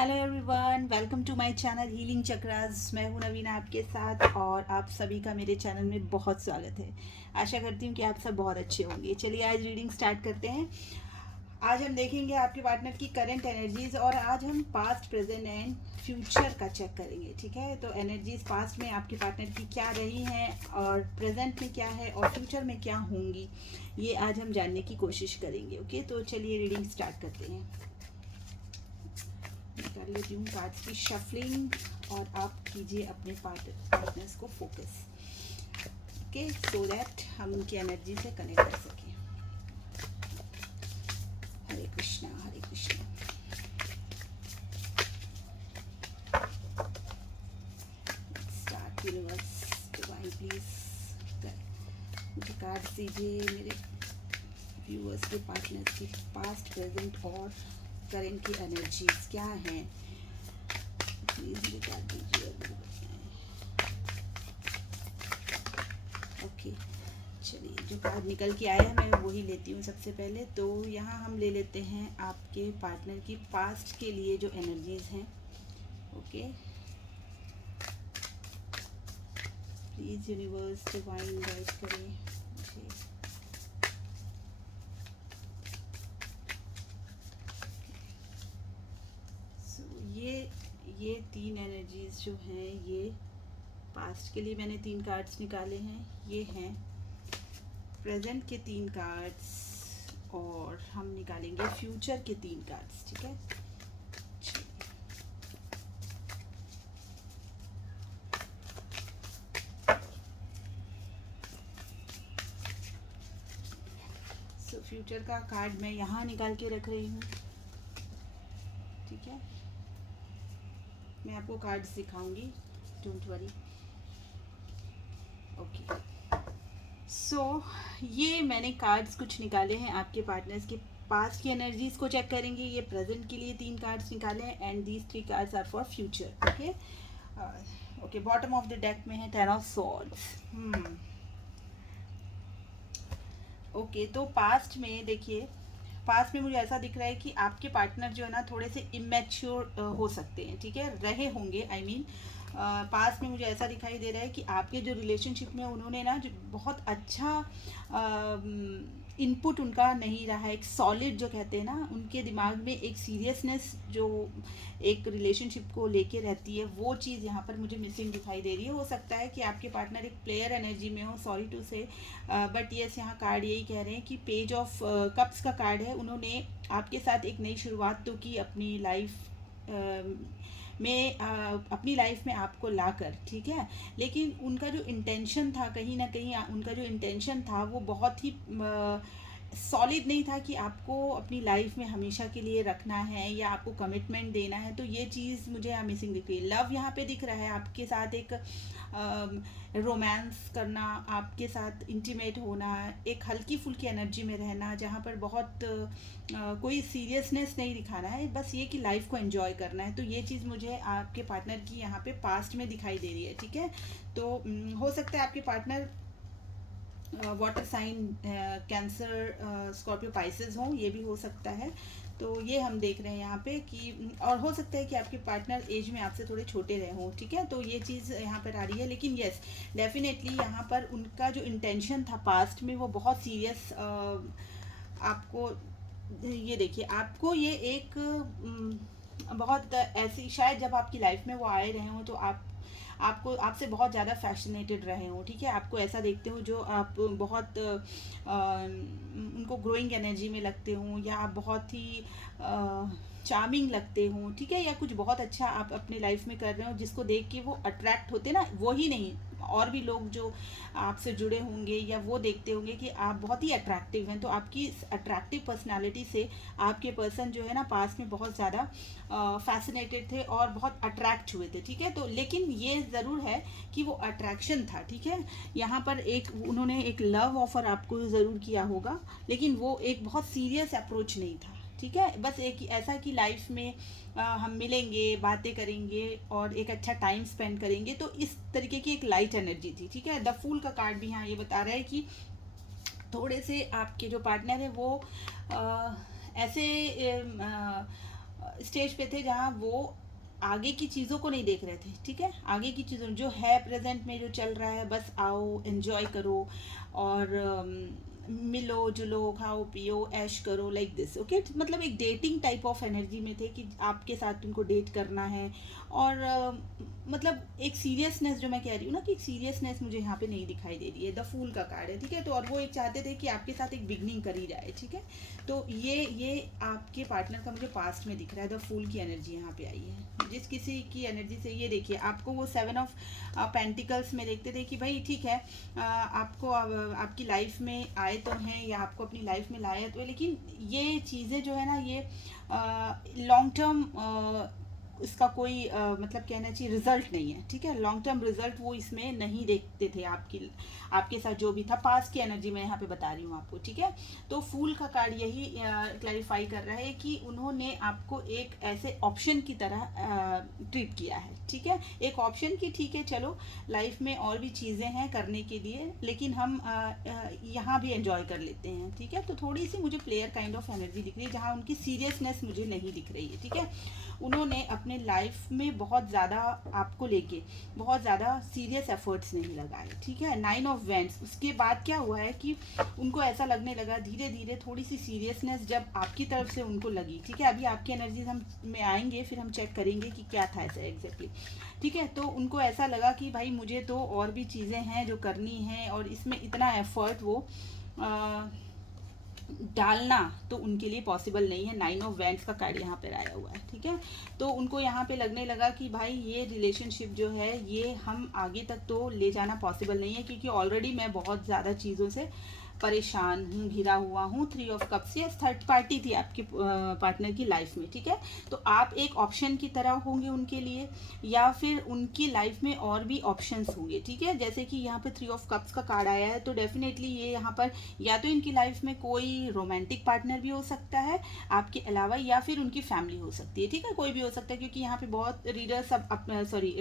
Hello everyone, welcome to my channel healing chakras. मैं हूं नवीना आपके साथ और आप सभी का मेरे चैनल में बहुत स्वागत है। आशा करती हूं कि आप सब बहुत अच्छे होंगे। चलिए आज रीडिंग स्टार्ट करते हैं। आज हम देखेंगे आपके पार्टनर की करंट एनर्जीज और आज हम पास्ट, प्रेजेंट एंड फ्यूचर का चेक करेंगे। ठीक है, तो एनर्जीज पास्ट में आपके पार्टनर की क्या रही हैं और प्रेजेंट में क्या है और फ्यूचर में क्या होंगी, ये आज हम जानने की कोशिश करेंगे। ओके, तो चलिए रीडिंग स्टार्ट करते हैं। कर लेती हूँ कार्ड्स की शफलिंग और आप कीजिए अपने पार्टनर्स को फोकस। ओके, सो दैट हम उनकी एनर्जी से कनेक्ट कर सकें। Hare Krishna Hare Krishna. Start universe divine please मुझे कार्ड दीजिए मेरे व्यूअर्स के पार्टनर्स की पास्ट, प्रेजेंट और करेंट की एनर्जीज क्या हैं। प्लीज मुझे कार्ड दीजिए और मुझे बताएं। ओके, चलिए जो कार्ड निकल के आया है मैं वही लेती हूँ सबसे पहले। तो यहाँ हम ले लेते हैं आपके पार्टनर की पास्ट के लिए जो एनर्जीज हैं। Okay, please universe divine guide करें मुझे। सो ये तीन एनर्जीज जो हैं ये पास्ट के लिए मैंने तीन कार्ड्स निकाले हैं। ये हैं प्रेजेंट के तीन कार्ड्स और हम निकालेंगे फ्यूचर के तीन कार्ड्स। ठीक है, सो फ्यूचर का कार्ड मैं यहाँ निकाल के रख रही हूँ। ठीक है, मैं आपको कार्ड्स दिखाऊंगी, डोंट वरी। ओके, सो ये मैंने कार्ड्स कुछ निकाले हैं आपके पार्टनर्स के पास्ट की एनर्जीज को चेक करेंगे। ये प्रेजेंट के लिए तीन कार्ड्स निकाले हैं and these three cards are for future. Okay okay, bottom of the deck में है टेन ऑफ सॉर्ड्स। ओके, तो पास्ट में देखिए, पास्ट में मुझे ऐसा दिख रहा है कि आपके पार्टनर जो है ना थोड़े से इमेच्योर हो सकते हैं। ठीक है, रहे होंगे, आई मीन पास्ट में मुझे ऐसा दिखाई दे रहा है कि आपके जो रिलेशनशिप में उन्होंने ना जो बहुत अच्छा इनपुट उनका नहीं रहा है। एक सॉलिड जो कहते हैं ना, उनके दिमाग में एक सीरियसनेस जो एक रिलेशनशिप को लेके रहती है, वो चीज़ यहाँ पर मुझे मिसिंग दिखाई दे रही है। हो सकता है कि आपके पार्टनर एक प्लेयर एनर्जी में हो, सॉरी टू से, बट येस यहाँ कार्ड यही कह रहे हैं कि पेज ऑफ कप्स का कार्ड है। उन्होंने आपके साथ एक नई शुरुआत तो की अपनी लाइफ में, अपनी लाइफ में आपको लाकर। ठीक है, लेकिन उनका जो इंटेंशन था, कहीं ना कहीं उनका जो इंटेंशन था वो बहुत ही सॉलिड नहीं था कि आपको अपनी लाइफ में हमेशा के लिए रखना है या आपको कमिटमेंट देना है। तो ये चीज़ मुझे यहाँ मिसिंग दिख रही है। लव यहाँ पे दिख रहा है, आपके साथ एक रोमांस करना, आपके साथ इंटीमेट होना, एक हल्की फुल्की एनर्जी में रहना जहाँ पर बहुत कोई सीरियसनेस नहीं दिखाना है, बस ये कि लाइफ को एंजॉय करना है। तो ये चीज़ मुझे आपके पार्टनर की यहाँ पे पास्ट में दिखाई दे रही है। ठीक है, तो हो सकता है आपके partner water sign Cancer, Scorpio, Pisces हों, ये भी हो सकता है। तो ये हम देख रहे हैं यहाँ पे कि, और हो सकता है कि आपके पार्टनर एज में आपसे थोड़े छोटे रहे हों। ठीक है, तो ये चीज़ यहाँ पर आ रही है। लेकिन यस, डेफिनेटली यहाँ पर उनका जो इंटेंशन था पास्ट में वो बहुत सीरियस, आपको ये देखिए, आपको ये एक बहुत ऐसी, शायद जब आपकी लाइफ में वो आए रहे हों तो आपको आपसे बहुत ज़्यादा फैसिनेटेड रहे हों। ठीक है, आपको ऐसा देखते हो जो आप बहुत उनको ग्रोइंग एनर्जी में लगते हों, या आप बहुत ही चार्मिंग लगते हों। ठीक है, या कुछ बहुत अच्छा आप अपने लाइफ में कर रहे हो जिसको देख के वो अट्रैक्ट होते ना, वो ही नहीं, और भी लोग जो आपसे जुड़े होंगे या वो देखते होंगे कि आप बहुत ही अट्रैक्टिव हैं। तो आपकी अट्रैक्टिव पर्सनालिटी से आपके पर्सन जो है ना पास्ट में बहुत ज़्यादा फैसिनेटेड थे और बहुत अट्रैक्ट हुए थे। ठीक है, तो लेकिन ये ज़रूर है कि वो अट्रैक्शन था। ठीक है, यहाँ पर एक उन्होंने एक लव ऑफर आपको ज़रूर किया होगा, लेकिन वो एक बहुत सीरियस अप्रोच नहीं था। ठीक है, बस एक ऐसा कि लाइफ में हम मिलेंगे, बातें करेंगे और एक अच्छा टाइम स्पेंड करेंगे, तो इस तरीके की एक लाइट एनर्जी थी। ठीक है, द फूल का कार्ड भी यहाँ ये बता रहा है कि थोड़े से आपके जो पार्टनर है वो ऐसे स्टेज पे थे जहाँ वो आगे की चीज़ों को नहीं देख रहे थे, ठीक है। आगे की चीज़ों जो है प्रेजेंट में जो चल रहा है, बस आओ एंजॉय करो और मिलो जुलो खाओ पियो ऐश करो, लाइक दिस, ओके। मतलब एक डेटिंग टाइप ऑफ एनर्जी में थे कि आपके साथ उनको डेट करना है। और मतलब एक सीरियसनेस जो मैं कह रही हूँ ना, कि एक सीरियसनेस मुझे यहाँ पे नहीं दिखाई दे रही है। द फूल का कार्ड है, ठीक है। तो और वो एक चाहते थे कि आपके साथ एक बिगनिंग करी जाए, ठीक है। तो ये आपके पार्टनर का मुझे पास्ट में दिख रहा है। द फूल की एनर्जी यहाँ पे आई है। जिस किसी की एनर्जी से ये देखिए, आपको वो 7 ऑफ पेंटिकल्स में देखते थे कि भाई ठीक है, आपको आपकी लाइफ में आए तो हैं या आपको अपनी लाइफ में लाया तो है, लेकिन ये चीज़ें जो है ना, ये लॉन्ग टर्म इसका कोई मतलब कहना चाहिए रिजल्ट नहीं है, ठीक है। लॉन्ग टर्म रिजल्ट वो इसमें नहीं देखते थे आपके साथ जो भी था। पास की एनर्जी मैं यहाँ पे बता रही हूँ आपको, ठीक है। तो फूल का कार्ड यही क्लैरिफाई कर रहा है कि उन्होंने आपको एक ऐसे ऑप्शन की तरह ट्रीट किया है, ठीक है। एक ऑप्शन की, ठीक है चलो लाइफ में और भी चीज़ें हैं करने के लिए, लेकिन हम यहाँ भी एंजॉय कर लेते हैं, ठीक है। तो थोड़ी सी मुझे प्लेयर काइंड ऑफ एनर्जी दिख रही है, जहाँ उनकी सीरियसनेस मुझे नहीं दिख रही है, ठीक है। उन्होंने अपने लाइफ में बहुत ज़्यादा आपको लेके बहुत ज़्यादा सीरियस एफर्ट्स नहीं लगाए, ठीक है। 9 ऑफ वैंड्स, उसके बाद क्या हुआ है कि उनको ऐसा लगने लगा धीरे धीरे, थोड़ी सी सीरियसनेस जब आपकी तरफ से उनको लगी, ठीक है। अभी आपकी एनर्जीज हम में आएंगे, फिर हम चेक करेंगे कि क्या था ऐसा एग्जैक्टली, ठीक है। तो उनको ऐसा लगा कि भाई मुझे तो और भी चीज़ें हैं जो करनी है, और इसमें इतना एफर्ट वो डालना तो उनके लिए पॉसिबल नहीं है। 9 ऑफ वैंड्स का कार्ड यहाँ पर आया हुआ है, ठीक है। तो उनको यहाँ पे लगने लगा कि भाई ये रिलेशनशिप जो है ये हम आगे तक तो ले जाना पॉसिबल नहीं है, क्योंकि ऑलरेडी मैं बहुत ज़्यादा चीज़ों से परेशान हूँ, घिरा हुआ हूँ। 3 ऑफ कप्स, ये थर्ड पार्टी थी आपके पार्टनर की लाइफ में, ठीक है। तो आप एक ऑप्शन की तरह होंगे उनके लिए, या फिर उनकी लाइफ में और भी ऑप्शंस होंगे, ठीक है। जैसे कि यहाँ पे 3 ऑफ कप्स का कार्ड आया है, तो डेफिनेटली ये यहाँ पर या तो इनकी लाइफ में कोई रोमांटिक पार्टनर भी हो सकता है आपके अलावा, या फिर उनकी फैमिली हो सकती है, ठीक है। कोई भी हो सकता है, क्योंकि यहाँ पे बहुत रीडर्स सॉरी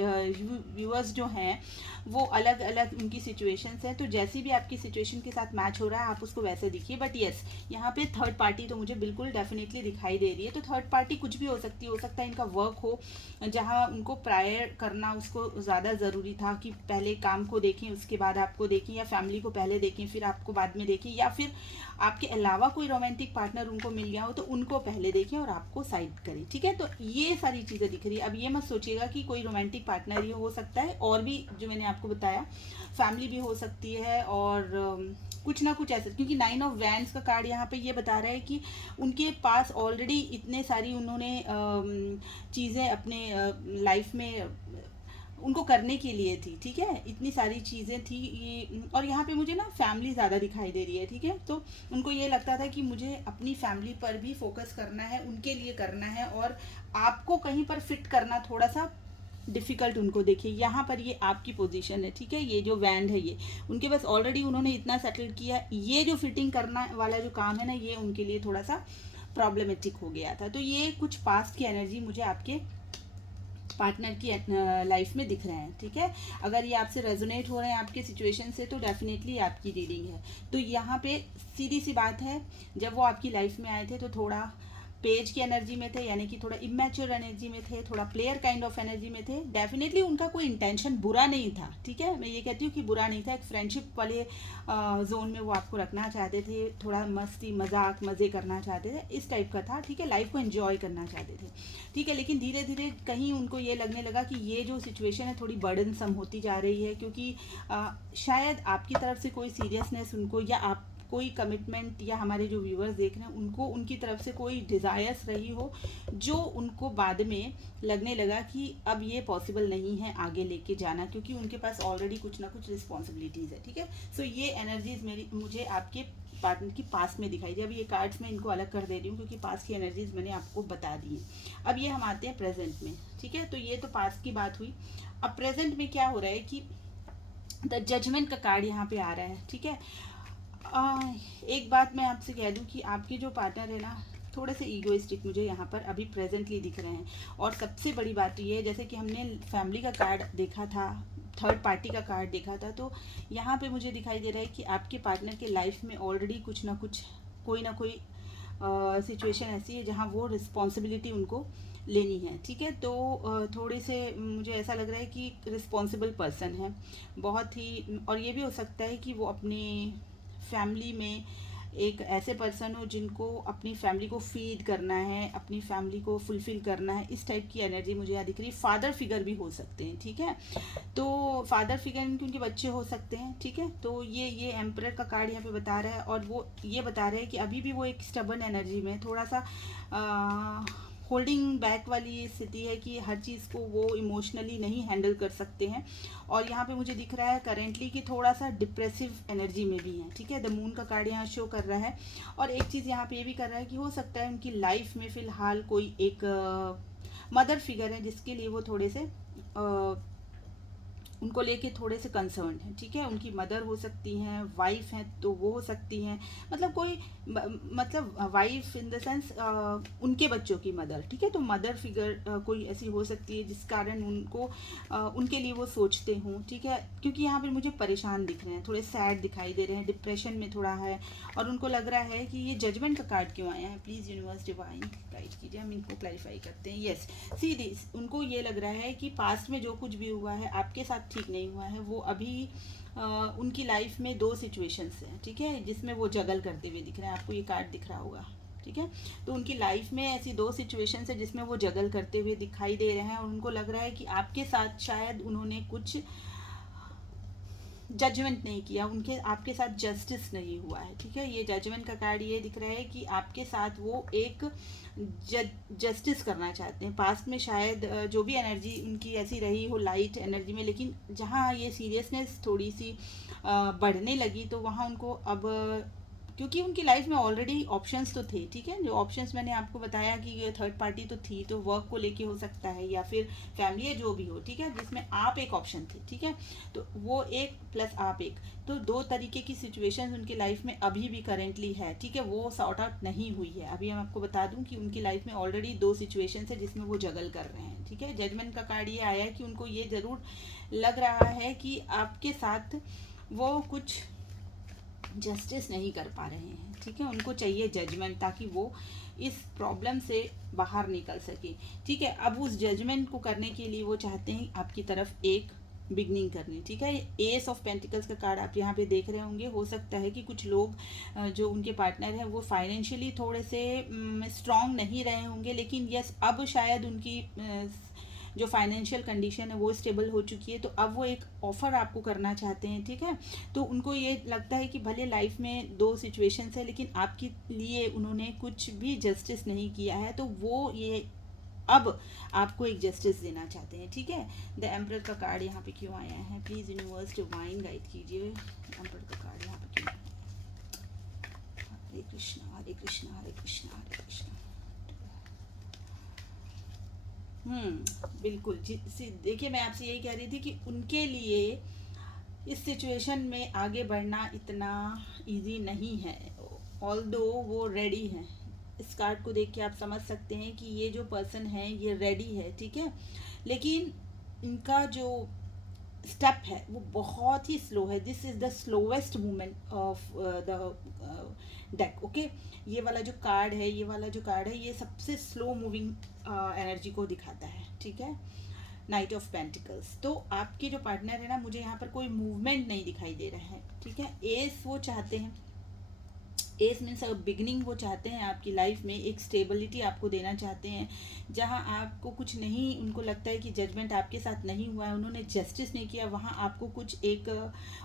व्यूअर्स जो हैं वो अलग अलग उनकी सिचुएशंस हैं। तो जैसी भी आपकी सिचुएशन के साथ मैच हो रहा है आप उसको वैसे दिखिए। बट येस, यहाँ पे थर्ड पार्टी तो मुझे बिल्कुल डेफिनेटली दिखाई दे रही है। तो थर्ड पार्टी कुछ भी हो सकती है, हो सकता है इनका वर्क हो जहाँ उनको प्रायर करना उसको ज़्यादा ज़रूरी था कि पहले काम को देखें उसके बाद आपको देखें, या फैमिली को पहले देखें फिर आपको बाद में देखें, या फिर आपके अलावा कोई रोमांटिक पार्टनर उनको मिल गया हो तो उनको पहले देखें और आपको साइड करें, ठीक है। तो ये सारी चीज़ें दिख रही है। अब ये मत सोचिएगा कि कोई रोमांटिक पार्टनर ही हो सकता है, और भी जो मैंने आपको बताया फैमिली भी हो सकती है, और कुछ ना कुछ ऐसा, क्योंकि 9 ऑफ वैंड्स का कार्ड यहाँ पे ये बता रहा है कि उनके पास ऑलरेडी इतने सारी उन्होंने चीज़ें अपने लाइफ में उनको करने के लिए थी, ठीक है। इतनी सारी चीज़ें थी ये, और यहाँ पे मुझे ना फैमिली ज़्यादा दिखाई दे रही है, ठीक है। तो उनको ये लगता था कि मुझे अपनी फैमिली पर भी फोकस करना है, उनके लिए करना है, और आपको कहीं पर फिट करना थोड़ा सा डिफ़िकल्ट उनको देखिए। यहाँ पर ये आपकी पोजीशन है, ठीक है। ये जो वैंड है ये उनके पास ऑलरेडी उन्होंने इतना सेटल किया, ये जो फिटिंग करना वाला जो काम है ना, ये उनके लिए थोड़ा सा प्रॉब्लमेटिक हो गया था। तो ये कुछ पास्ट की एनर्जी मुझे आपके पार्टनर की लाइफ में दिख रहे हैं, ठीक है। अगर ये आपसे रेजोनेट हो रहे हैं आपके सिचुएशन से, तो डेफिनेटली आपकी रीडिंग है। तो यहाँ पे सीधी सी बात है, जब वो आपकी लाइफ में आए थे तो थोड़ा पेज की एनर्जी में थे, यानी कि थोड़ा इमेच्योर एनर्जी में थे, थोड़ा प्लेयर काइंड ऑफ एनर्जी में थे। डेफिनेटली उनका कोई इंटेंशन बुरा नहीं था, ठीक है। मैं ये कहती हूँ कि बुरा नहीं था, एक फ्रेंडशिप वाले जोन में वो आपको रखना चाहते थे, थोड़ा मस्ती मजाक मज़े करना चाहते थे, इस टाइप का था, ठीक है। लाइफ को एंजॉय करना चाहते थे, ठीक है। लेकिन धीरे धीरे कहीं उनको ये लगने लगा कि ये जो सिचुएशन है थोड़ी बर्डनसम होती जा रही है, क्योंकि शायद आपकी तरफ से कोई सीरियसनेस उनको, या आप कोई कमिटमेंट, या हमारे जो व्यूअर्स देख रहे हैं उनको उनकी तरफ से कोई डिज़ायर्स रही हो, जो उनको बाद में लगने लगा कि अब ये पॉसिबल नहीं है आगे लेके जाना, क्योंकि उनके पास ऑलरेडी कुछ ना कुछ रिस्पॉन्सिबिलिटीज़ है, ठीक है। सो ये एनर्जीज मुझे आपके पार्टनर की पास्ट में दिखाई दी। अब ये कार्ड्स मैं इनको अलग कर दे रही हूँ, क्योंकि पास्ट की एनर्जीज मैंने आपको बता दी हैं। अब ये हम आते हैं प्रेजेंट में, ठीक है। तो ये तो पास्ट की बात हुई। अब प्रेजेंट में क्या हो रहा है कि द जजमेंट का कार्ड यहाँ पे आ रहा है, ठीक है। एक बात मैं आपसे कह दूं कि आपके जो पार्टनर है ना, थोड़े से ईगोइस्टिक मुझे यहाँ पर अभी प्रेजेंटली दिख रहे हैं। और सबसे बड़ी बात तो ये है, जैसे कि हमने फैमिली का कार्ड देखा था, थर्ड पार्टी का कार्ड देखा था, तो यहाँ पे मुझे दिखाई दे रहा है कि आपके पार्टनर के लाइफ में ऑलरेडी कुछ ना कुछ, कोई ना कोई सिचुएशन ऐसी है जहाँ वो रिस्पॉन्सिबिलिटी उनको लेनी है, ठीक है। तो थोड़े से मुझे ऐसा लग रहा है कि रिस्पॉन्सिबल पर्सन है बहुत ही, और ये भी हो सकता है कि वो अपनी फैमिली में एक ऐसे पर्सन हो जिनको अपनी फैमिली को फीड करना है, अपनी फैमिली को फुलफिल करना है, इस टाइप की एनर्जी मुझे यहाँ दिख रही है। फादर फिगर भी हो सकते हैं, ठीक है। तो फादर फिगर इनके उनके बच्चे हो सकते हैं, ठीक है। तो ये एम्परर का कार्ड यहाँ पे बता रहा है, और वो ये बता रहे हैं कि अभी भी वो एक स्टबन एनर्जी में थोड़ा सा होल्डिंग बैक वाली स्थिति है कि हर चीज़ को वो इमोशनली नहीं हैंडल कर सकते हैं। और यहाँ पे मुझे दिख रहा है करेंटली कि थोड़ा सा डिप्रेसिव एनर्जी में भी है, ठीक है। द मून का कार्ड यहाँ शो कर रहा है। और एक चीज़ यहाँ पे ये भी कर रहा है कि हो सकता है उनकी लाइफ में फ़िलहाल कोई एक मदर फिगर है जिसके लिए वो थोड़े से उनको लेके थोड़े से कंसर्न है, ठीक है। उनकी मदर हो सकती हैं, वाइफ हैं तो वो हो सकती हैं, मतलब कोई मतलब वाइफ इन द सेंस उनके बच्चों की मदर, ठीक है। तो मदर फिगर कोई ऐसी हो सकती है जिस कारण उनको उनके लिए वो सोचते हों, ठीक है। क्योंकि यहाँ पर मुझे परेशान दिख रहे हैं, थोड़े सैड दिखाई दे रहे हैं, डिप्रेशन में थोड़ा है, और उनको लग रहा है कि ये जजमेंट का कार्ड क्यों आया है। प्लीज़ यूनिवर्स डिवाइन गाइड कीजिए, हम इनको क्लैरिफाई करते हैं। यस, सी दिस, उनको ये लग रहा है कि पास्ट में जो कुछ भी हुआ है आपके साथ ठीक नहीं हुआ है। वो अभी उनकी लाइफ में दो सिचुएशंस हैं, ठीक है, जिसमें वो जगल करते हुए दिख रहे हैं। आपको ये कार्ड दिख रहा होगा, ठीक है। तो उनकी लाइफ में ऐसी दो सिचुएशंस है जिसमें वो जगल करते हुए दिखाई दे रहे हैं, और उनको लग रहा है कि आपके साथ शायद उन्होंने कुछ जजमेंट नहीं किया, उनके आपके साथ जस्टिस नहीं हुआ है, ठीक है। ये जजमेंट का कार्ड ये दिख रहा है कि आपके साथ वो एक जस्टिस करना चाहते हैं। पास्ट में शायद जो भी एनर्जी उनकी ऐसी रही हो लाइट एनर्जी में, लेकिन जहाँ ये सीरियसनेस थोड़ी सी बढ़ने लगी तो वहाँ उनको अब, क्योंकि उनकी लाइफ में ऑलरेडी ऑप्शंस तो थे, ठीक है। जो ऑप्शंस मैंने आपको बताया कि ये थर्ड पार्टी तो थी, तो वर्क को लेके हो सकता है या फिर फैमिली है, जो भी हो, ठीक है, जिसमें आप एक ऑप्शन थे, ठीक है। तो वो एक प्लस आप एक, तो दो तरीके की सिचुएशंस उनकी लाइफ में अभी भी करेंटली है, ठीक है। वो सॉर्ट आउट नहीं हुई है अभी। हम आपको बता दूं कि उनकी लाइफ में ऑलरेडी दो सिचुएशंस है जिसमें वो जगल कर रहे हैं, ठीक है। जजमेंट का कार्ड ये आया है कि उनको ये ज़रूर लग रहा है कि आपके साथ वो कुछ जस्टिस नहीं कर पा रहे हैं, ठीक है। उनको चाहिए जजमेंट ताकि वो इस प्रॉब्लम से बाहर निकल सके, ठीक है। अब उस जजमेंट को करने के लिए वो चाहते हैं आपकी तरफ एक बिगनिंग करनी, ठीक है। एस ऑफ पेंटिकल्स का कार्ड आप यहाँ पे देख रहे होंगे। हो सकता है कि कुछ लोग जो उनके पार्टनर हैं वो फाइनेंशियली थोड़े से स्ट्रांग नहीं रहे होंगे, लेकिन यस अब शायद उनकी जो फाइनेंशियल कंडीशन है वो स्टेबल हो चुकी है, तो अब वो एक ऑफ़र आपको करना चाहते हैं, ठीक है। तो उनको ये लगता है कि भले लाइफ में दो सिचुएशंस है लेकिन आपके लिए उन्होंने कुछ भी जस्टिस नहीं किया है, तो वो ये अब आपको एक जस्टिस देना चाहते हैं, ठीक है। द एम्परर का कार्ड यहाँ पे क्यों आया है, प्लीज़ यूनिवर्स डिवाइन गाइड कीजिए। एम्परर का कार्ड यहाँ पे क्यों? हरे कृष्णा हरे कृष्णा हरे कृष्णा हरे कृष्णा। बिल्कुल जी। देखिए, मैं आपसे यही कह रही थी कि उनके लिए इस सिचुएशन में आगे बढ़ना इतना इजी नहीं है, ऑल्दो वो रेडी हैं। इस कार्ड को देख के आप समझ सकते हैं कि ये जो पर्सन है ये रेडी है, ठीक है। लेकिन इनका जो स्टेप है वो बहुत ही स्लो है। This is the slowest movement of the deck, okay. ये वाला जो कार्ड है, ये वाला जो कार्ड है, ये सबसे स्लो मूविंग एनर्जी को दिखाता है, ठीक है। Night of pentacles. तो आपके जो पार्टनर है ना, मुझे यहाँ पर कोई मूवमेंट नहीं दिखाई दे रहा है, ठीक है। एस वो चाहते हैं, एस मीन्स बिगनिंग वो चाहते हैं आपकी लाइफ में, एक स्टेबिलिटी आपको देना चाहते हैं। जहाँ आपको कुछ नहीं, उनको लगता है कि जजमेंट आपके साथ नहीं हुआ है, उन्होंने जस्टिस नहीं किया, वहाँ आपको कुछ एक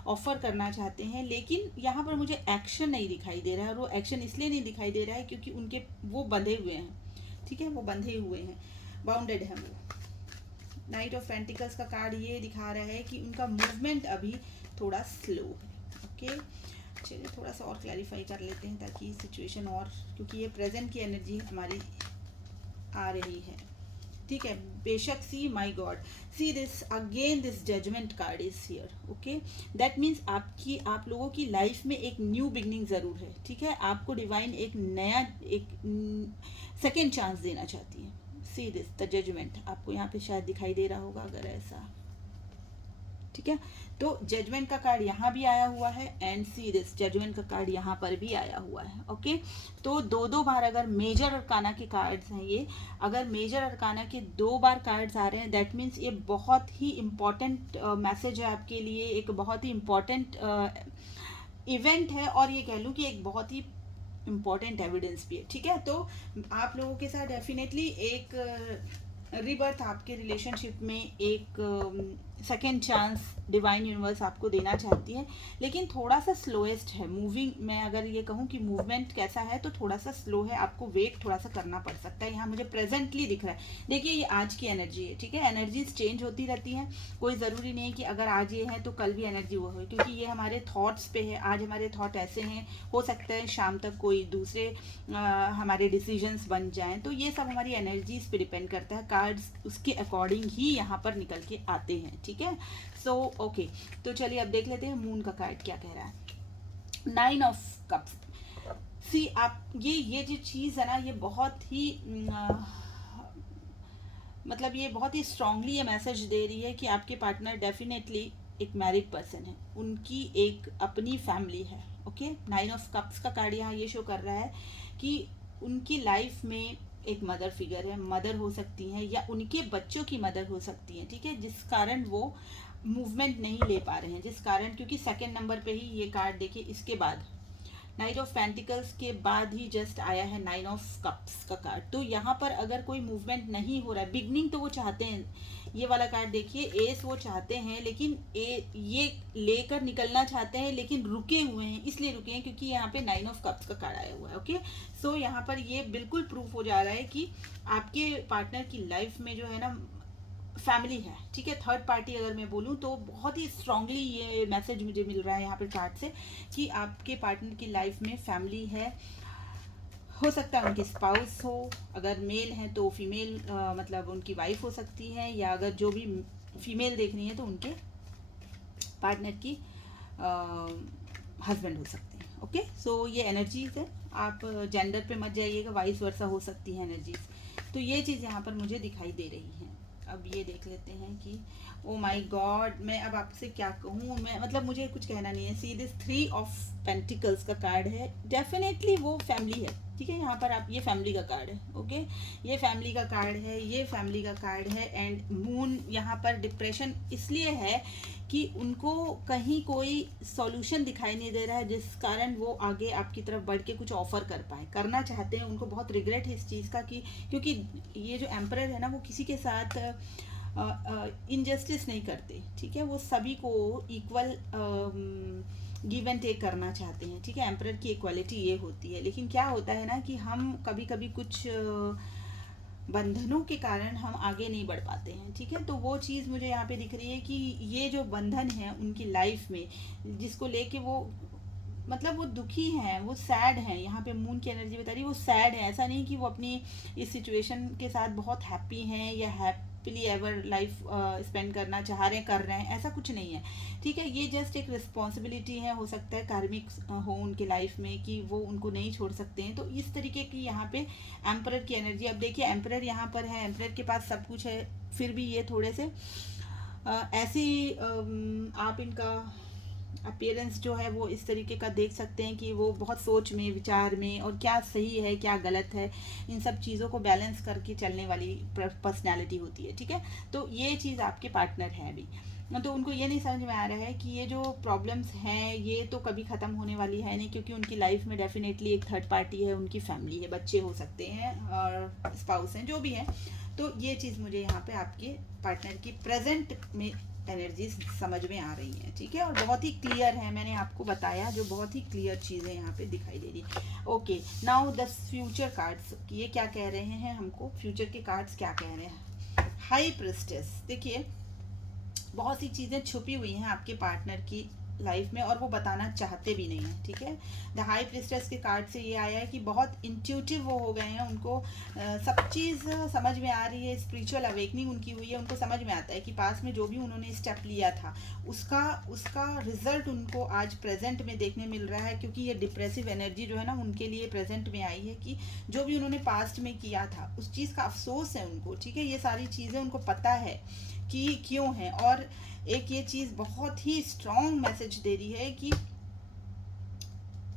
ऑफ़र करना चाहते हैं। लेकिन यहाँ पर मुझे एक्शन नहीं दिखाई दे रहा है, और वो एक्शन इसलिए नहीं दिखाई दे रहा है क्योंकि उनके वो बंधे हुए हैं, ठीक है। वो बंधे हुए हैं, बाउंडेड हैं वो। नाइट ऑफ पेंटिकल्स का कार्ड ये दिखा रहा है कि उनका मूवमेंट अभी थोड़ा स्लो है, ओके। चलिए थोड़ा सा और क्लैरिफाई कर लेते हैं ताकि सिचुएशन और, क्योंकि ये प्रेजेंट की एनर्जी हमारी आ रही है, ठीक है। बेशक, see my god, see this again, this judgment card is here, okay. That means आप लोगों की लाइफ में एक न्यू बिगनिंग ज़रूर है, ठीक है। आपको डिवाइन एक नया, एक सेकेंड चांस देना चाहती है। सी दिस द जजमेंट, आपको यहाँ पे शायद दिखाई दे रहा होगा अगर ऐसा, ठीक है। तो जजमेंट का कार्ड यहाँ भी आया हुआ है एंड सी दिस, जजमेंट का कार्ड यहाँ पर भी आया हुआ है। ओके, तो दो बार अगर मेजर अरकाना के कार्ड्स हैं ये, अगर मेजर अरकाना के 2 बार कार्ड्स आ रहे हैं, दैट मीन्स ये बहुत ही इम्पॉर्टेंट मैसेज है आपके लिए, एक बहुत ही इम्पॉर्टेंट इवेंट है, और ये कह लूँ कि एक बहुत ही इम्पॉर्टेंट एविडेंस भी है। ठीक है, तो आप लोगों के साथ डेफिनेटली एक रिबर्थ आपके रिलेशनशिप में, एक सेकेंड चांस डिवाइन यूनिवर्स आपको देना चाहती है, लेकिन थोड़ा सा स्लोएस्ट है मूविंग। मैं अगर ये कहूँ कि मूवमेंट कैसा है तो थोड़ा सा स्लो है, आपको वेट थोड़ा सा करना पड़ सकता है। यहाँ मुझे प्रेजेंटली दिख रहा है। देखिए ये आज की एनर्जी है, ठीक है, एनर्जीज चेंज होती रहती हैं, कोई ज़रूरी नहीं है कि अगर आज ये है तो कल भी एनर्जी वो हो, क्योंकि ये हमारे थॉट्स पे है। आज हमारे थॉट ऐसे हैं, हो सकता है शाम तक कोई दूसरे हमारे डिसीजंस बन जाएं, तो ये सब हमारी एनर्जीज पे डिपेंड करता है। कार्ड्स उसके अकॉर्डिंग ही यहाँ पर निकल के आते हैं। ठीक है, सो ओके, तो चलिए अब देख लेते हैं मून का कार्ड क्या कह रहा है। 9 ऑफ कप्स। सी आप ये जो चीज़ है ना, ये बहुत ही मतलब ये बहुत ही स्ट्रांगली ये मैसेज दे रही है कि आपके पार्टनर डेफिनेटली एक मैरिड पर्सन है, उनकी एक अपनी फैमिली है। ओके, 9 ऑफ कप्स का कार्ड यहाँ ये शो कर रहा है कि उनकी लाइफ में एक मदर फिगर है, मदर हो सकती हैं या उनके बच्चों की मदर हो सकती हैं, ठीक है, जिस कारण वो मूवमेंट नहीं ले पा रहे हैं, जिस कारण, क्योंकि सेकंड नंबर पे ही ये कार्ड देखिए, इसके बाद नाइट ऑफ पेंटिकल्स के बाद ही जस्ट आया है 9 ऑफ कप्स का कार्ड। तो यहाँ पर अगर कोई मूवमेंट नहीं हो रहा है, बिगनिंग तो वो चाहते हैं, ये वाला कार्ड देखिए, एस वो चाहते हैं, लेकिन ये लेकर निकलना चाहते हैं, लेकिन रुके हुए हैं। इसलिए रुके हैं क्योंकि यहाँ पे 9 ऑफ कप्स का कार्ड आया हुआ है। ओके, सो यहाँ पर ये बिल्कुल प्रूफ हो जा रहा है कि आपके पार्टनर की लाइफ में जो है ना फैमिली है। ठीक है, थर्ड पार्टी अगर मैं बोलूँ तो बहुत ही स्ट्रांगली ये मैसेज मुझे मिल रहा है यहाँ पर कार्ड से कि आपके पार्टनर की लाइफ में फैमिली है। हो सकता है उनके स्पाउस हो, अगर मेल हैं तो फीमेल मतलब उनकी वाइफ हो सकती है, या अगर जो भी फीमेल देख रही है तो उनके पार्टनर की हस्बैंड हो सकते हैं। ओके, सो ये एनर्जीज है, आप जेंडर पे मत जाइएगा, वाइस वर्सा हो सकती है एनर्जीज। तो ये चीज़ यहाँ पर मुझे दिखाई दे रही है। अब ये देख लेते हैं कि ओ माय गॉड, मैं अब आपसे क्या कहूँ, मैं मतलब मुझे कुछ कहना नहीं है। सी दिस 3 ऑफ पेंटिकल्स का कार्ड है, डेफिनेटली वो फैमिली है। ठीक है, यहाँ पर आप, ये फैमिली का कार्ड है। ओके, ये फैमिली का कार्ड है, ये फैमिली का कार्ड है। एंड मून यहाँ पर डिप्रेशन इसलिए है कि उनको कहीं कोई सॉल्यूशन दिखाई नहीं दे रहा है, जिस कारण वो आगे आपकी तरफ बढ़ के कुछ ऑफर कर पाए, करना चाहते हैं। उनको बहुत रिग्रेट है इस चीज़ का कि, क्योंकि ये जो एम्परर है ना, वो किसी के साथ इनजस्टिस नहीं करते। ठीक है, वो सभी को इक्वल गिव एंड टेक करना चाहते हैं। ठीक है, एम्परर की इक्वालिटी ये होती है। लेकिन क्या होता है ना कि हम कभी कभी कुछ बंधनों के कारण हम आगे नहीं बढ़ पाते हैं। ठीक है, तो वो चीज़ मुझे यहाँ पे दिख रही है कि ये जो बंधन है उनकी लाइफ में, जिसको लेके वो मतलब वो दुखी हैं, वो सैड हैं। यहाँ पे मून की एनर्जी बता रही है वो सैड है। ऐसा नहीं कि वो अपनी इस सिचुएशन के साथ बहुत हैप्पी हैं या हैप्पीली एवर लाइफ स्पेंड करना चाह रहे हैं, कर रहे हैं, ऐसा कुछ नहीं है। ठीक है, ये जस्ट एक रिस्पॉन्सिबिलिटी है, हो सकता है कार्मिक हो उनके लाइफ में कि वो उनको नहीं छोड़ सकते हैं। तो इस तरीके की यहाँ पे एम्परर की एनर्जी। अब देखिए एम्परर यहाँ पर है, एम्परर के पास सब कुछ है, फिर भी ये थोड़े से ऐसी आप इनका अपीयरेंस जो है वो इस तरीके का देख सकते हैं कि वो बहुत सोच में, विचार में, और क्या सही है क्या गलत है, इन सब चीज़ों को बैलेंस करके चलने वाली पर्सनैलिटी होती है। ठीक है, तो ये चीज़ आपके पार्टनर है अभी, तो उनको ये नहीं समझ में आ रहा है कि ये जो प्रॉब्लम्स हैं ये तो कभी ख़त्म होने वाली है नहीं, क्योंकि उनकी लाइफ में डेफिनेटली एक थर्ड पार्टी है, उनकी फैमिली है, बच्चे हो सकते हैं और स्पाउस हैं, जो भी है। तो ये चीज़ मुझे यहाँ पे आपके पार्टनर की प्रेजेंट में एनर्जीज समझ में आ रही हैं। ठीक है, और बहुत ही क्लियर है, मैंने आपको बताया जो बहुत ही क्लियर चीज़ें यहाँ पे दिखाई दे रही है। Okay, now the future cards, ये क्या कह रहे हैं हमको, फ्यूचर के कार्ड्स क्या कह रहे हैं। हाई प्रिस्टेस, देखिए बहुत सी चीज़ें छुपी हुई हैं आपके पार्टनर की लाइफ में और वो बताना चाहते भी नहीं है। ठीक है, द हाई प्रिस्टेस के कार्ड से ये आया है कि बहुत इंट्यूटिव वो हो गए हैं, उनको सब चीज़ समझ में आ रही है, स्पिरिचुअल अवेकनिंग उनकी हुई है, उनको समझ में आता है कि पास में जो भी उन्होंने स्टेप लिया था उसका रिजल्ट उनको आज प्रेजेंट में देखने मिल रहा है, क्योंकि ये डिप्रेसिव एनर्जी जो है ना उनके लिए प्रेजेंट में आई है कि जो भी उन्होंने पास्ट में किया था उस चीज़ का अफसोस है उनको। ठीक है, ये सारी चीज़ें उनको पता है कि क्यों है, और एक ये चीज़ बहुत ही स्ट्रॉन्ग मैसेज दे रही है कि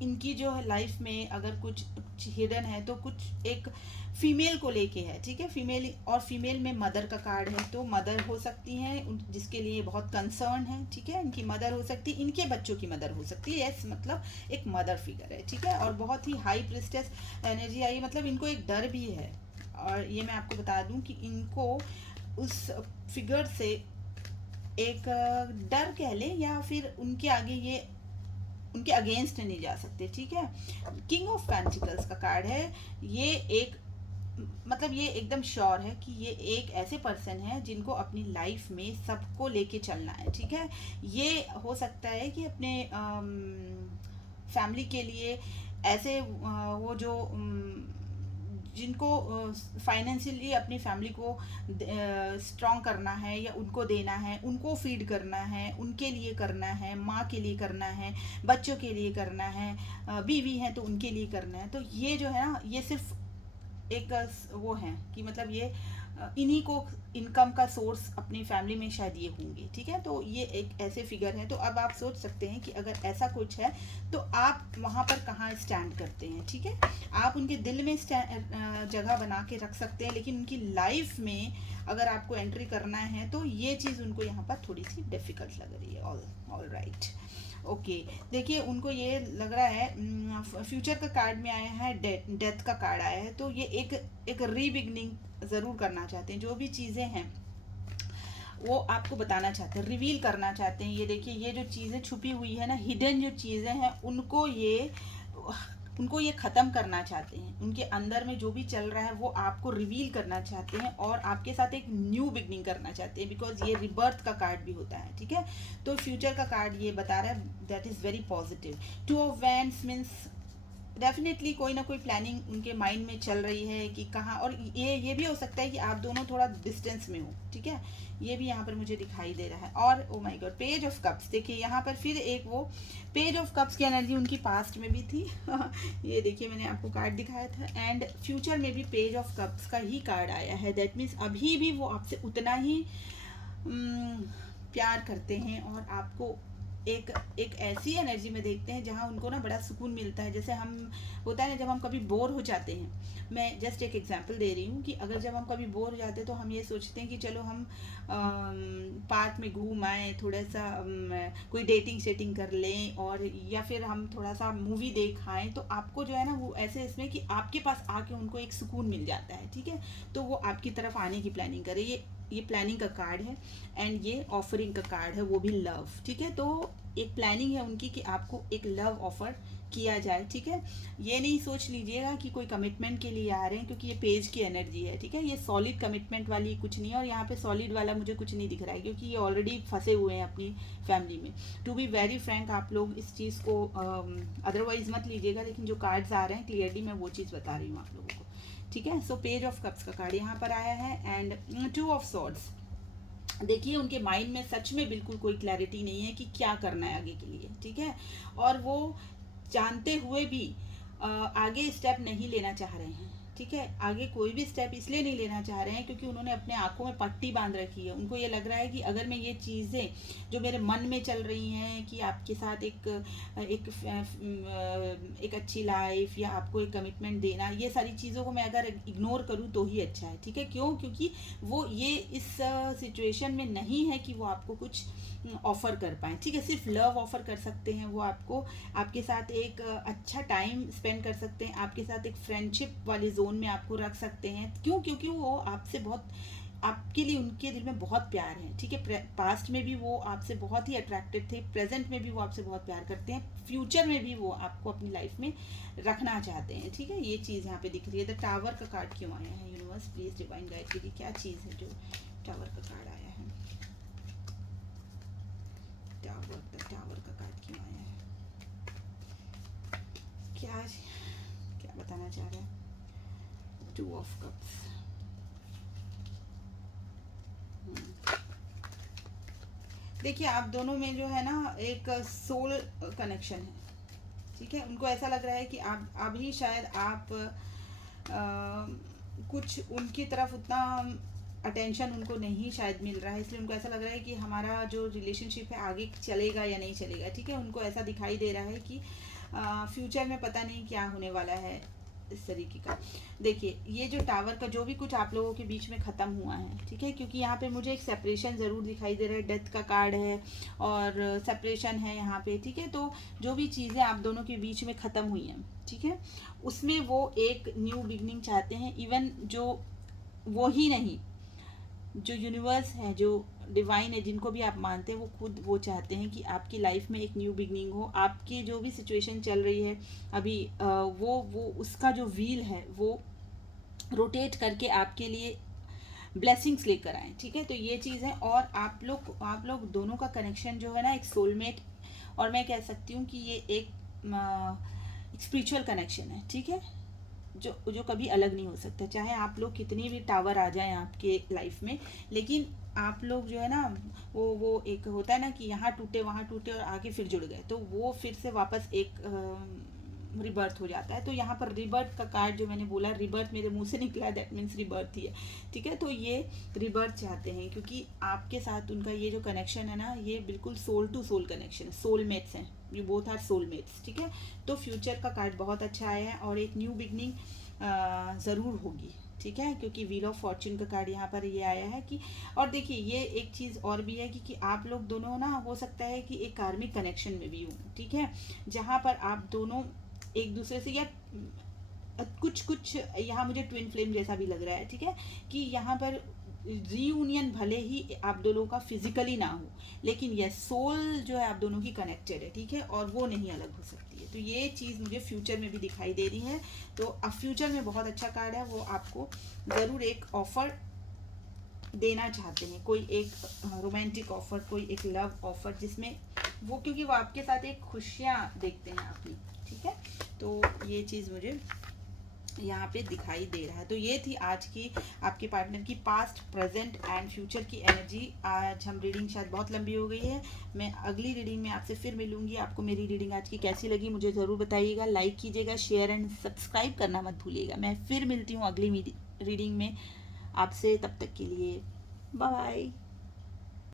इनकी जो है लाइफ में अगर कुछ हिडन है तो कुछ एक फीमेल को लेके है, ठीक है। फीमेल, और फीमेल में मदर का कार्ड है, तो मदर हो सकती हैं जिसके लिए बहुत कंसर्न है, ठीक है। इनकी मदर हो सकती है, इनके बच्चों की मदर हो सकती है, यस, मतलब एक मदर फिगर है, ठीक है। और बहुत ही हाई प्रिस्टेस एनर्जी आई, मतलब इनको एक डर भी है। और ये मैं आपको बता दूं कि इनको उस फिगर से एक डर कह लें, या फिर उनके आगे ये उनके अगेंस्ट नहीं जा सकते, ठीक है। किंग ऑफ पेंटिकल्स का कार्ड है। ये एक, मतलब ये एकदम श्योर है कि ये एक ऐसे पर्सन है जिनको अपनी लाइफ में सबको लेके चलना है, ठीक है। ये हो सकता है कि अपने फैमिली के लिए ऐसे वो जो जिनको फाइनेंशियली अपनी फैमिली को स्ट्रॉन्ग करना है, या उनको देना है, उनको फीड करना है, उनके लिए करना है, माँ के लिए करना है, बच्चों के लिए करना है, बीवी हैं तो उनके लिए करना है। तो ये जो है ना, ये सिर्फ एक वो है कि मतलब ये इन्हीं को इनकम का सोर्स अपनी फैमिली में शायद ये होंगे, ठीक है। तो ये एक ऐसे फिगर हैं। तो अब आप सोच सकते हैं कि अगर ऐसा कुछ है तो आप वहाँ पर कहाँ स्टैंड करते हैं, ठीक है। आप उनके दिल में जगह बना के रख सकते हैं, लेकिन उनकी लाइफ में अगर आपको एंट्री करना है तो ये चीज़ उनको यहाँ पर थोड़ी सी डिफ़िकल्ट लग रही है। All right, okay. देखिए, उनको ये लग रहा है, फ्यूचर का कार्ड में आया है, डेथ का कार्ड आया है, तो ये एक रीबिगनिंग ज़रूर करना चाहते हैं। जो भी चीज़ें हैं वो आपको बताना चाहते हैं, रिवील करना चाहते हैं। ये देखिए, ये जो चीज़ें छुपी हुई है ना, हिडन जो चीज़ें हैं, उनको ये ख़त्म करना चाहते हैं। उनके अंदर में जो भी चल रहा है वो आपको रिवील करना चाहते हैं, और आपके साथ एक न्यू बिगनिंग करना चाहते हैं, बिकॉज ये रिबर्थ का कार्ड भी होता है, ठीक है। तो फ्यूचर का कार्ड ये बता रहा है, that is very positive. Two of wands means definitely कोई ना कोई प्लानिंग उनके माइंड में चल रही है कि कहाँ, और ये भी हो सकता है कि आप दोनों थोड़ा डिस्टेंस में हो, ठीक है। ये भी यहाँ पर मुझे दिखाई दे रहा है। और oh my God, page of cups, देखिए यहाँ पर फिर एक वो पेज ऑफ कप्स की एनर्जी उनकी पास्ट में भी थी। ये देखिए, मैंने आपको कार्ड दिखाया था, एंड फ्यूचर में भी पेज ऑफ कप्स का ही कार्ड आया है। दैट मीन्स अभी भी वो आपसे उतना ही प्यार करते हैं, और आपको एक ऐसी एनर्जी में देखते हैं जहाँ उनको ना बड़ा सुकून मिलता है। जैसे हम होता है ना, जब हम कभी बोर हो जाते हैं, मैं जस्ट एक एग्जांपल दे रही हूँ कि अगर जब हम कभी बोर हो जाते हैं तो हम ये सोचते हैं कि चलो हम पार्क में घूम आए, थोड़ा सा कोई डेटिंग शेटिंग कर लें, और या फिर हम थोड़ा सा मूवी देख आएँ। तो आपको जो है ना वो ऐसे इसमें कि आपके पास आके उनको एक सुकून मिल जाता है, ठीक है। तो वो आपकी तरफ आने की प्लानिंग करे। ये प्लानिंग का कार्ड है, एंड ये ऑफरिंग का कार्ड है, वो भी लव, ठीक है। तो एक प्लानिंग है उनकी कि आपको एक लव ऑफर किया जाए, ठीक है। ये नहीं सोच लीजिएगा कि कोई कमिटमेंट के लिए आ रहे हैं, क्योंकि ये पेज की एनर्जी है, ठीक है। ये सॉलिड कमिटमेंट वाली कुछ नहीं है, और यहाँ पे सॉलिड वाला मुझे कुछ नहीं दिख रहा है, क्योंकि ये ऑलरेडी फंसे हुए हैं अपनी फैमिली में। टू बी वेरी फ्रैंक, आप लोग इस चीज़ को अदरवाइज मत लीजिएगा, लेकिन जो कार्ड्स आ रहे हैं क्लियरली मैं वो चीज़ बता रही हूँ आप लोगों को, ठीक है। सो पेज ऑफ कप्स का कार्ड यहाँ पर आया है, एंड टू ऑफ सॉर्ड्स। देखिए, उनके माइंड में सच में बिल्कुल कोई क्लैरिटी नहीं है कि क्या करना है आगे के लिए, ठीक है। और वो जानते हुए भी आगे स्टेप नहीं लेना चाह रहे हैं, ठीक है। आगे कोई भी स्टेप इसलिए नहीं लेना चाह रहे हैं क्योंकि उन्होंने अपने आंखों में पट्टी बांध रखी है। उनको ये लग रहा है कि अगर मैं ये चीज़ें जो मेरे मन में चल रही हैं कि आपके साथ एक एक अच्छी लाइफ, या आपको एक कमिटमेंट देना, ये सारी चीज़ों को मैं अगर इग्नोर करूँ तो ही अच्छा है, ठीक है। क्यों? क्योंकि वो ये इस सिचुएशन में नहीं है कि वो आपको कुछ ऑफ़र कर पाएँ, ठीक है। सिर्फ लव ऑफ़र कर सकते हैं वो आपको, आपके साथ एक अच्छा टाइम स्पेंड कर सकते हैं, आपके साथ एक फ्रेंडशिप वाली जोन में आपको रख सकते हैं। क्यों? क्योंकि वो आपसे बहुत, आपके लिए उनके दिल में बहुत प्यार है, ठीक है। पास्ट में भी वो आपसे बहुत ही अट्रैक्टेड थे, प्रेजेंट में भी वो आपसे बहुत प्यार करते हैं, फ्यूचर में भी वो आपको अपनी लाइफ में रखना चाहते हैं, ठीक है। ये चीज़ यहाँ पे दिख रही है। द टावर का कार्ड क्यों आया है? यूनिवर्स प्लीज डिवाइन गाइड कीजिए, क्या चीज़ है जो टावर का कार्ड आया है? टावर का कार्ड क्यों आया है? क्या क्या बताना चाह रहे हैं? Two of cups. देखिए, आप दोनों में जो है ना एक सोल कनेक्शन है, ठीक है। उनको ऐसा लग रहा है कि आप अभी शायद आप कुछ उनकी तरफ उतना अटेंशन उनको नहीं शायद मिल रहा है, इसलिए उनको ऐसा लग रहा है कि हमारा जो रिलेशनशिप है आगे चलेगा या नहीं चलेगा। ठीक है, उनको ऐसा दिखाई दे रहा है कि फ्यूचर में पता नहीं क्या होने वाला है, इस तरीके का। देखिए ये जो टावर का जो भी कुछ आप लोगों के बीच में ख़त्म हुआ है, ठीक है, क्योंकि यहाँ पे मुझे एक सेपरेशन ज़रूर दिखाई दे रहा है, डेथ का कार्ड है और सेपरेशन है यहाँ पे। ठीक है, तो जो भी चीज़ें आप दोनों के बीच में ख़त्म हुई हैं, ठीक है, उसमें वो एक न्यू बिगनिंग चाहते हैं। इवन जो वो ही नहीं, जो यूनिवर्स है, जो डिवाइन है, जिनको भी आप मानते हैं, वो खुद वो चाहते हैं कि आपकी लाइफ में एक न्यू बिगनिंग हो। आपकी जो भी सिचुएशन चल रही है अभी, वो उसका जो व्हील है वो रोटेट करके आपके लिए ब्लेसिंग्स लेकर आए। ठीक है, तो ये चीज़ है। और आप लोग दोनों का कनेक्शन जो है ना, एक सोलमेट, और मैं कह सकती हूँ कि ये एक स्पिरिचुअल कनेक्शन है। ठीक है, जो कभी अलग नहीं हो सकता, चाहे आप लोग कितनी भी टावर आ जाएं आपके लाइफ में, लेकिन आप लोग जो है ना, वो एक होता है ना कि यहाँ टूटे वहाँ टूटे और आगे फिर जुड़ गए, तो वो फिर से वापस एक रिबर्थ हो जाता है। तो यहाँ पर रिबर्थ का कार्ड जो मैंने बोला, रिबर्थ मेरे मुंह से निकला, दैट मीन्स रिबर्थ ही है। ठीक है, तो ये रिबर्थ चाहते हैं, क्योंकि आपके साथ उनका ये जो कनेक्शन है ना, ये बिल्कुल soul to soul connection, soulmates हैं, यू बोथ आर सोलमेट्स। ठीक है, तो फ्यूचर का कार्ड बहुत अच्छा आया है और एक न्यू बिगनिंग ज़रूर होगी। ठीक है, क्योंकि व्हील ऑफ फॉर्च्यून का कार्ड यहाँ पर ये आया है कि, और देखिए ये एक चीज़ और भी है कि आप लोग दोनों ना, हो सकता है कि एक कार्मिक कनेक्शन में भी हो। ठीक है, जहाँ पर आप दोनों एक दूसरे से, या कुछ यहाँ मुझे ट्विन फ्लेम जैसा भी लग रहा है। ठीक है, कि यहाँ पर रीयूनियन भले ही आप दोनों का फिजिकली ना हो, लेकिन ये सोल जो है आप दोनों की कनेक्टेड है। ठीक है, और वो नहीं अलग हो सकती है। तो ये चीज़ मुझे फ्यूचर में भी दिखाई दे रही है। तो अब फ्यूचर में बहुत अच्छा कार्ड है, वो आपको ज़रूर एक ऑफर देना चाहते हैं, कोई एक रोमांटिक ऑफर, कोई एक लव ऑफर, जिसमें वो, क्योंकि वो आपके साथ एक खुशियाँ देखते हैं अपनी। ठीक है, तो ये चीज़ मुझे यहाँ पे दिखाई दे रहा है। तो ये थी आज की आपके पार्टनर की पास्ट, प्रेजेंट एंड फ्यूचर की एनर्जी। आज हम रीडिंग शायद बहुत लंबी हो गई है, मैं अगली रीडिंग में आपसे फिर मिलूंगी। आपको मेरी रीडिंग आज की कैसी लगी मुझे ज़रूर बताइएगा, लाइक कीजिएगा, शेयर एंड सब्सक्राइब करना मत भूलिएगा। मैं फिर मिलती हूँ अगली रीडिंग में आपसे, तब तक के लिए बाय बाय।